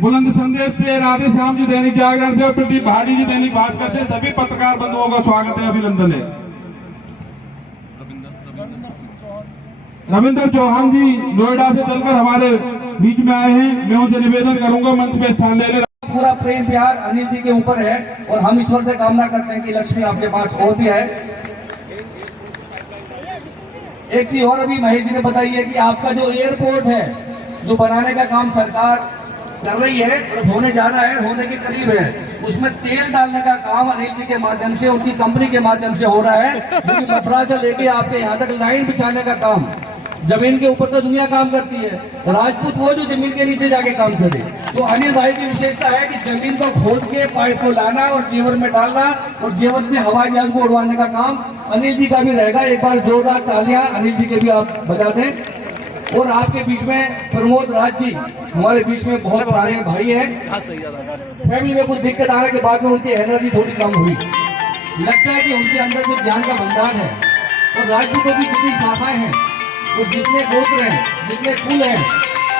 बुलंद संदेश से, राधे श्याम जी दैनिक जागरण से, प्रदीप भाटी जी दैनिक भास्कर से सभी पत्रकार बंधुओं का स्वागत है, अभिनंदन है। रविंद्र चौहान जी नोएडा से चलकर हमारे बीच में आए हैं, मैं उनसे निवेदन करूंगा मंच पे स्थान ले लें। पूरा प्रेम प्यार अनिल जी के ऊपर है और हम ईश्वर से कामना करते हैं कि लक्ष्मी आपके पास और भी है। एक चीज और अभी महेश जी ने बताई है कि आपका जो एयरपोर्ट है, जो बनाने का काम सरकार कर रही है और होने जा रहा है, होने के करीब है, उसमें तेल डालने का काम अनिल जी के माध्यम से, उनकी कंपनी के माध्यम से हो रहा है। क्योंकि मथुरा से लेके आपके यहाँ तक लाइन बिछाने का काम, जमीन के ऊपर तो दुनिया काम करती है, राजपूत वो जो जमीन के नीचे जाके काम करे। तो अनिल भाई की विशेषता है कि जमीन को खोद के पाइप को लाना और जेवर में डालना और जेवर से हवाई जहाज को उड़वाने का काम अनिल जी का भी रहेगा। एक बार जोरदार तालियां अनिल जी के भी आप बजा दें। और आपके बीच में प्रमोद राज जी हमारे बीच में बहुत पुराने भाई हैं। फैमिली में कुछ दिक्कत आने के बाद में उनकी एनर्जी थोड़ी कम हुई, लगता है कि उनके अंदर कुछ ज्ञान का भंडार है। और राजपूतों की जितनी शाखाएं हैं, वो जितने गोत्र हैं, जितने कुल हैं,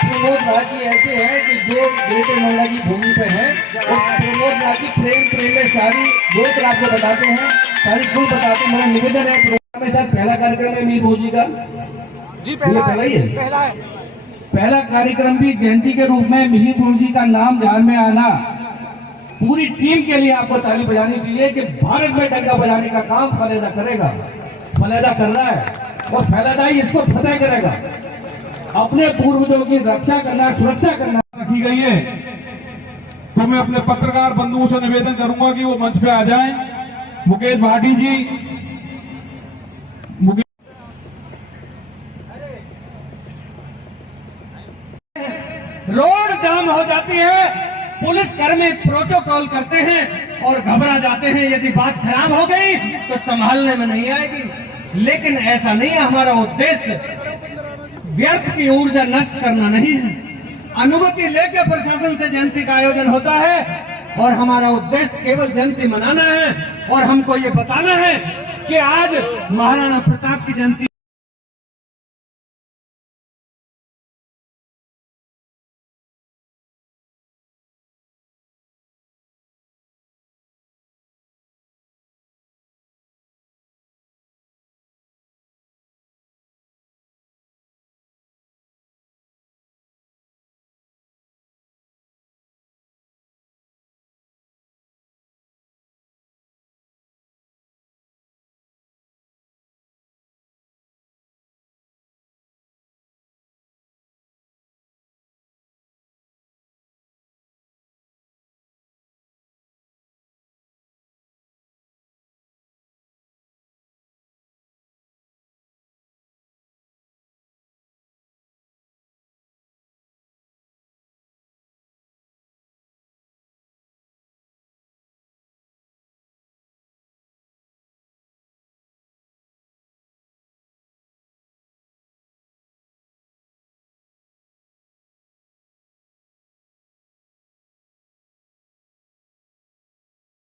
प्रमोद राज जी ऐसे हैं कि जो ग्रेटर नोएडा की भूमि पे है। और प्रमोद राज जी प्रेम में सारी गोत्र आपको बताते हैं, सारी कुल बताते हैं। मेरा निवेदन है प्रोग्राम में सर पहला कार्यक्रम है मीर भोजी का जी, पहला ही है। पहला कार्यक्रम भी जयंती के रूप में मिहिर भोजी का नाम ध्यान में आना, पूरी टीम के लिए आपको ताली बजानी चाहिए कि भारत में डंका बजाने का काम फलेदा करेगा, फलेदा कर रहा है और फैलादा ही इसको फतेह करेगा। अपने पूर्वजों की रक्षा करना, सुरक्षा करना की गई है। तो मैं अपने पत्रकार बंधुओं से निवेदन करूंगा कि वो मंच पे आ जाएं। मुकेश भाटी जी, रोड जाम हो जाती है, पुलिस कर्मी प्रोटोकॉल करते हैं और घबरा जाते हैं। यदि बात खराब हो गई तो संभालने में नहीं आएगी। लेकिन ऐसा नहीं है, हमारा उद्देश्य व्यर्थ की ऊर्जा नष्ट करना नहीं है। अनुमति लेकर प्रशासन से जयंती का आयोजन होता है और हमारा उद्देश्य केवल जयंती मनाना है और हमको ये बताना है कि आज महाराणा प्रताप की जयंती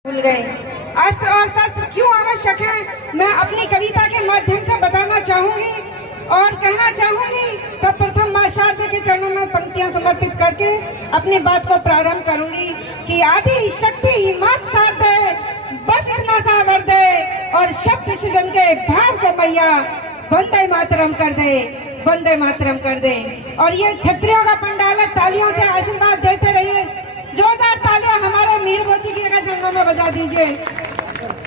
भूल गए। अस्त्र और शस्त्र क्यों आवश्यक है, मैं अपनी कविता के माध्यम से बताना चाहूंगी और कहना चाहूंगी। सर्वप्रथम मां शारदा के चरणों में पंक्तियां समर्पित करके अपनी बात को प्रारंभ करूंगी कि आदि शक्ति हिम्मत साथ दे, बस इतना सा वर दे और शब्द सृजन के भाव को मैया वंदे मातरम कर दे, वंदे मातरम कर दे। और ये क्षत्रियों का पंडाल है, तालियों से आशीर्वाद देते रहिए। जोरदार तालियां हमारे मीर भोजी की गंगों में बजा दीजिए।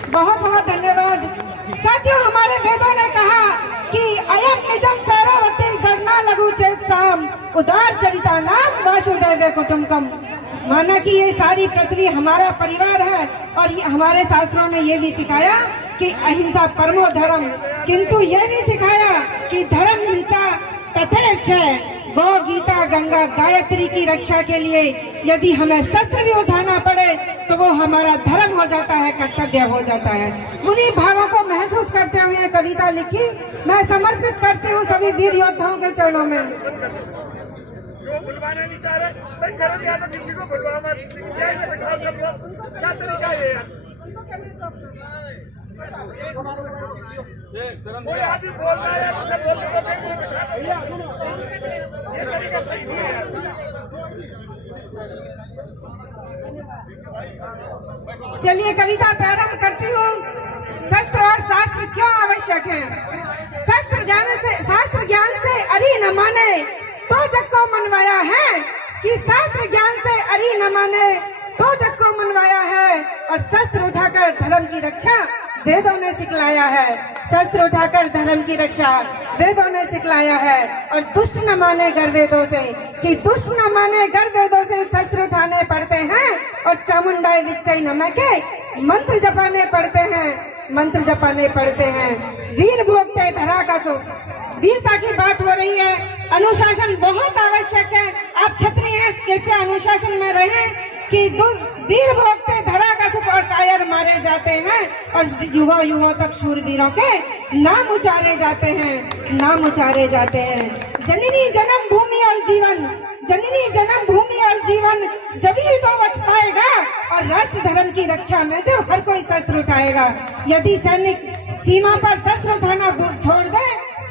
बहुत बहुत धन्यवाद। साथियों, हमारे वेदों ने कहा कि अयम निजम पैरावती गणना लघु चेत साम उदार चरिता नाम वासुदेव कुटुंबकम। माना कि ये सारी पृथ्वी हमारा परिवार है और ये हमारे शास्त्रों ने ये भी सिखाया कि अहिंसा परमो धर्म, किंतु ये भी सिखाया कि धर्म हिंसा तथेच्छ। गौ गीता गंगा गायत्री की रक्षा के लिए यदि हमें शस्त्र भी उठाना पड़े तो वो हमारा धर्म हो जाता है, कर्तव्य हो जाता है। उन्हीं भावों को महसूस करते हुए कविता लिखी, मैं समर्पित करती हूँ सभी वीर योद्धाओं के चरणों में। जो बुलवाना नहीं चाह रहे, मैं कह रहा था किसी को बुलवा मत, बिठाओ सब लोग, क्या तरीका है यार? कोई आदमी बोल रहा है, उसे बोलने को नहीं बिठा, ये तरीका सही नहीं है। चलिए कविता प्रारंभ करती हूँ। शस्त्र और शास्त्र क्यों आवश्यक है? शास्त्र ज्ञान से अरी न माने तो जग को मनवाया है, कि शास्त्र ज्ञान से अरी न माने तो जग को मनवाया है। और शस्त्र उठाकर धर्म की रक्षा वेदों ने सिखलाया है। शस्त्र उठाकर धर्म की रक्षा वेदों ने सिखलाया है। और दुष्ट न माने गर वेदों से, कि दुष्ट न माने गर वेदों से शस्त्र उठाने पड़ते हैं। और चामुंडाई विच्चई नमके मंत्र जपाने पड़ते हैं, मंत्र जपाने पड़ते हैं। वीर भोगते धरा का सुख, वीरता की बात हो रही है। अनुशासन बहुत आवश्यक है। आप क्षत्रिय हैं, कृपया अनुशासन में रहें। कि वीर भोगते धरा का सुख और कायर मारे जाते हैं। और युगों युगों तक शूरवीरों के नाम उचारे जाते हैं, नाम उचारे जाते हैं। जननी जन्म भूमि और जीवन, जननी जन्म भूमि और जीवन जब ही तो बच पाएगा। और राष्ट्र धर्म की रक्षा में जब हर कोई शस्त्र उठाएगा। यदि सैनिक सीमा पर शस्त्र उठाना छोड़ दे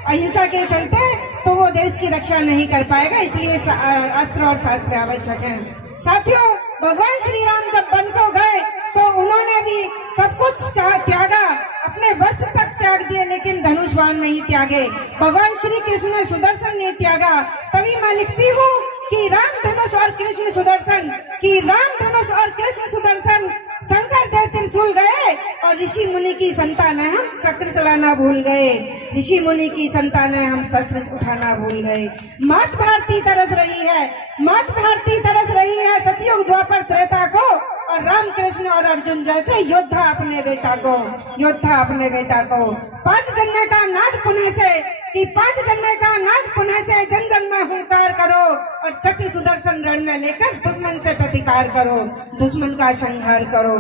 अहिंसा के चलते, तो वो देश की रक्षा नहीं कर पाएगा। इसलिए अस्त्र और शास्त्र आवश्यक है। साथियों, भगवान श्री राम जब वन को गए तो उन्होंने भी सब कुछ त्यागा, अपने वस्त्र तक त्याग दिए, लेकिन धनुष बाण नहीं त्यागे। भगवान श्री कृष्ण ने सुदर्शन नहीं त्यागा। तभी मैं लिखती हूँ कि राम धनुष और कृष्ण सुदर्शन, कि राम धनुष और कृष्ण सुदर्शन, शंकर दे त्रिशूल गए और ऋषि मुनि की संतान है हम चक्र चलाना भूल गए। ऋषि मुनि की संतान है हम शस्त्र उठाना भूल गए। मात भारती तरस रही है, मात भारती तरस रही है सतयुग द्वापर त्रेता को। और राम कृष्ण और अर्जुन जैसे योद्धा अपने बेटा को, योद्धा अपने बेटा को। पांच जन्य का नाद पुण्य से, कि पांच जन्य का नाद पुण्य से जन जन में हुंकार करो। और चक्र सुदर्शन रण में लेकर दुश्मन से प्रतिकार करो, दुश्मन का संहार करो।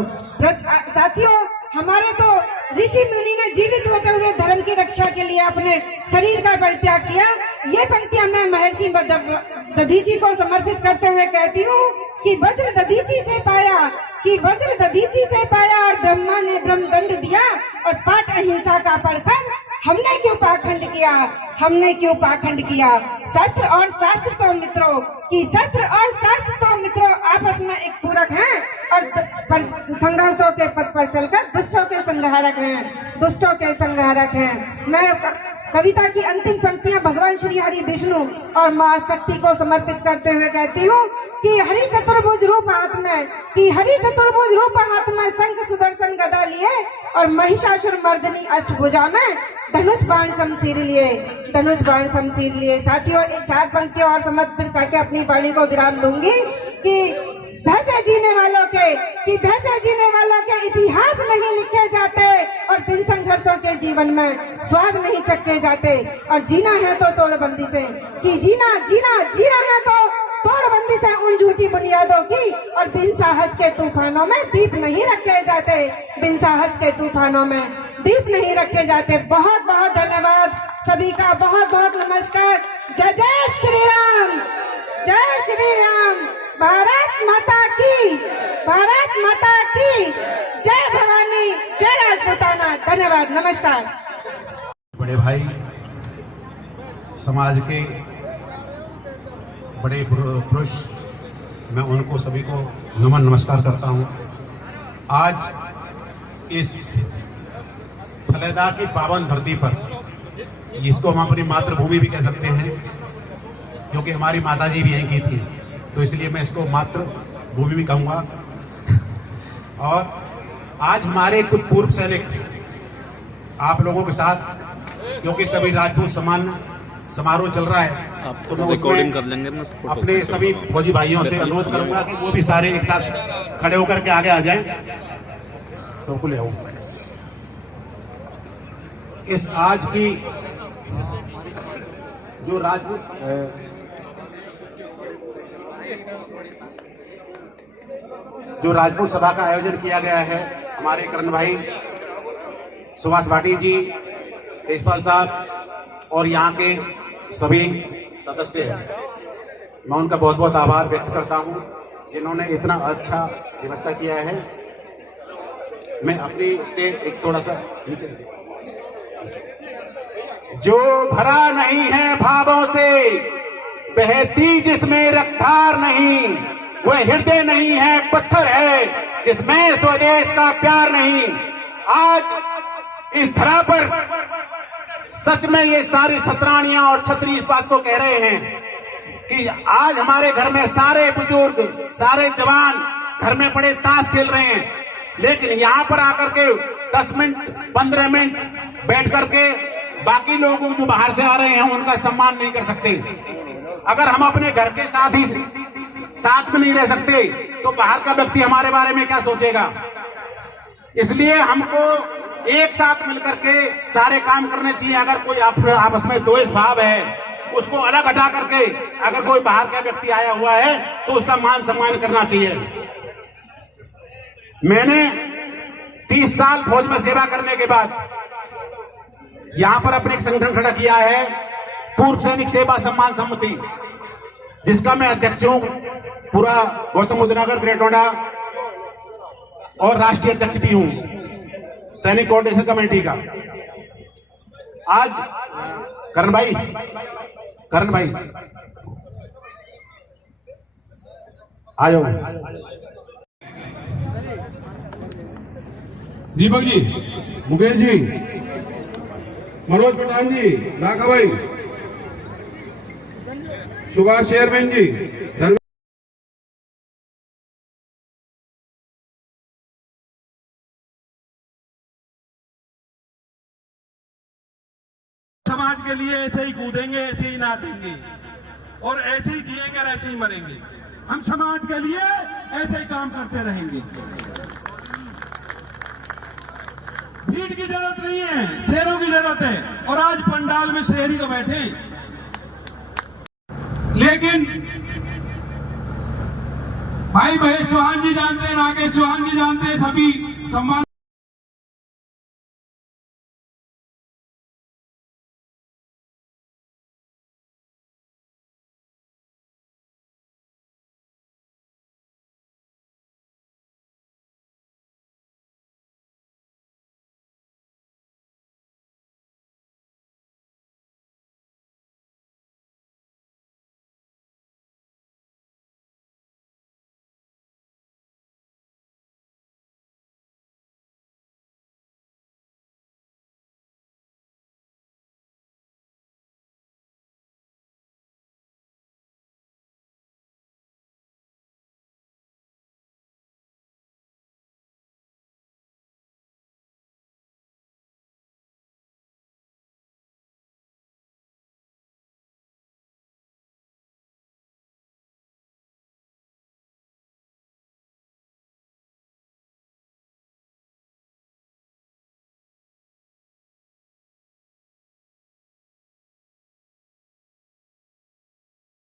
साथियों, हमारे तो ऋषि मुनि ने जीवित होते हुए धर्म की रक्षा के लिए अपने शरीर का परित्याग किया। ये पंक्तियां मैं महर्षि दधीची को समर्पित करते हुए कहती हूँ कि वज्र दधीची से पाया, कि वज्र दधीची से पाया और ब्रह्मा ने ब्रह्मदंड दिया। और पाठ अहिंसा का पढ़कर हमने क्यों पाखंड किया, हमने क्यों पाखंड किया। शस्त्र और शास्त्र तो मित्रों, कि शस्त्र और शास्त्र तो मित्रों आपस में एक पूरक हैं। और संघर्षों के पथ पर चलकर दुष्टों के संहारक हैं, दुष्टों के संहारक हैं। मैं कविता की अंतिम पंक्तियां भगवान श्री हरि विष्णु और मां शक्ति को समर्पित करते हुए कहती हूँ कि हरि चतुर्भुज रूप हाथ में, कि हरि चतुर्भुज रूप हाथ में शंख सुदर्शन गदा लिए। और महिषासुर मर्दनी अष्टभुजा में धनुष बाण शमशीर लिए, धनुष बाण शमशीर लिए। साथियों, एक चार पंक्तियों और समर्पित करके अपनी वाणी को विराम दूंगी कि भैंसे जीने वालों के, कि भैंसे जीने वालों के इतिहास नहीं लिखे जाते। और बिन संघर्षों के जीवन में स्वाद नहीं चखे जाते। और जीना है तो तोड़बंदी से, कि जीना जीना जीना है तो तोड़बंदी से उन झूठी बुनियादों की। और बिन साहस के तूफानों में दीप नहीं रखे जाते, बिन साहस के तूफानों में दीप नहीं रखे जाते। बहुत बहुत धन्यवाद सभी का, बहुत बहुत नमस्कार। जय जय श्री राम, जय श्री राम। भारत माता की, भारत माता की जय। भवानी, जय राजपूताना। धन्यवाद, नमस्कार। बड़े भाई, समाज के बड़े पुरुष, मैं उनको सभी को नमन नमस्कार करता हूं। आज इस फलदा की पावन धरती पर, इसको हम अपनी मातृभूमि भी कह सकते हैं क्योंकि हमारी माताजी भी यहीं की थी, तो इसलिए मैं इसको मातृभूमि भी कहूँगा। और आज हमारे कुछ पूर्व सैनिक आप लोगों के साथ, क्योंकि सभी राजपूत सम्मान समारोह चल रहा है, तो मैं रिकॉर्डिंग कर लेंगे। मैं अपने सभी फौजी भाइयों से अनुरोध करूंगा कि वो भी सारे एक साथ खड़े होकर के आगे आ जाएं। सबको ले आओ। इस आज की जो राजपूत सभा का आयोजन किया गया है, हमारे करण भाई सुभाष भाटी जी, तेजपाल साहब और यहाँ के सभी सदस्य हैं, मैं उनका बहुत बहुत आभार व्यक्त करता हूँ जिन्होंने इतना अच्छा व्यवस्था किया है। मैं अपनी से एक थोड़ा सा जो भरा नहीं है भावों से, बहती जिसमें रफ्तार नहीं, वह हृदय नहीं है, पत्थर है जिसमें स्वदेश का प्यार नहीं। आज इस धरा पर सच में ये सारी छतरानियां और छतरी इस बात को कह रहे हैं कि आज हमारे घर में सारे बुजुर्ग, सारे जवान घर में पड़े ताश खेल रहे हैं, लेकिन यहाँ पर आकर के 10 मिनट 15 मिनट बैठ करके बाकी लोग जो बाहर से आ रहे हैं उनका सम्मान नहीं कर सकते। अगर हम अपने घर के साथ में नहीं रह सकते तो बाहर का व्यक्ति हमारे बारे में क्या सोचेगा। इसलिए हमको एक साथ मिलकर के सारे काम करने चाहिए। अगर कोई आपस में द्वेष भाव है उसको अलग हटा करके अगर कोई बाहर का व्यक्ति आया हुआ है तो उसका मान सम्मान करना चाहिए। मैंने 30 साल फौज में सेवा करने के बाद यहां पर अपने एक संगठन खड़ा किया है, पूर्व सैनिक सेवा सम्मान समिति, जिसका मैं अध्यक्ष हूं, पूरा गौतम बुद्ध नगर ग्रेट नोएडा, और राष्ट्रीय अध्यक्ष भी हूं सैनिक कोऑर्डिनेशन कमेटी का। आज करण भाई आ जाओ। दीपक जी, मुकेश जी, मनोज प्रधान जी, राका भाई, सुभाष चेयरमैन जी, समाज के लिए ऐसे ही कूदेंगे, ऐसे ही नाचेंगे और ऐसे ही जिएंगे और ऐसे ही मरेंगे। हम समाज के लिए ऐसे ही काम करते रहेंगे। भीड़ की जरूरत नहीं है, शेरों की जरूरत है। और आज पंडाल में शेर ही तो बैठे, लेकिन भाई महेश चौहान जी जानते हैं, राकेश चौहान जी जानते हैं, सभी सम्मान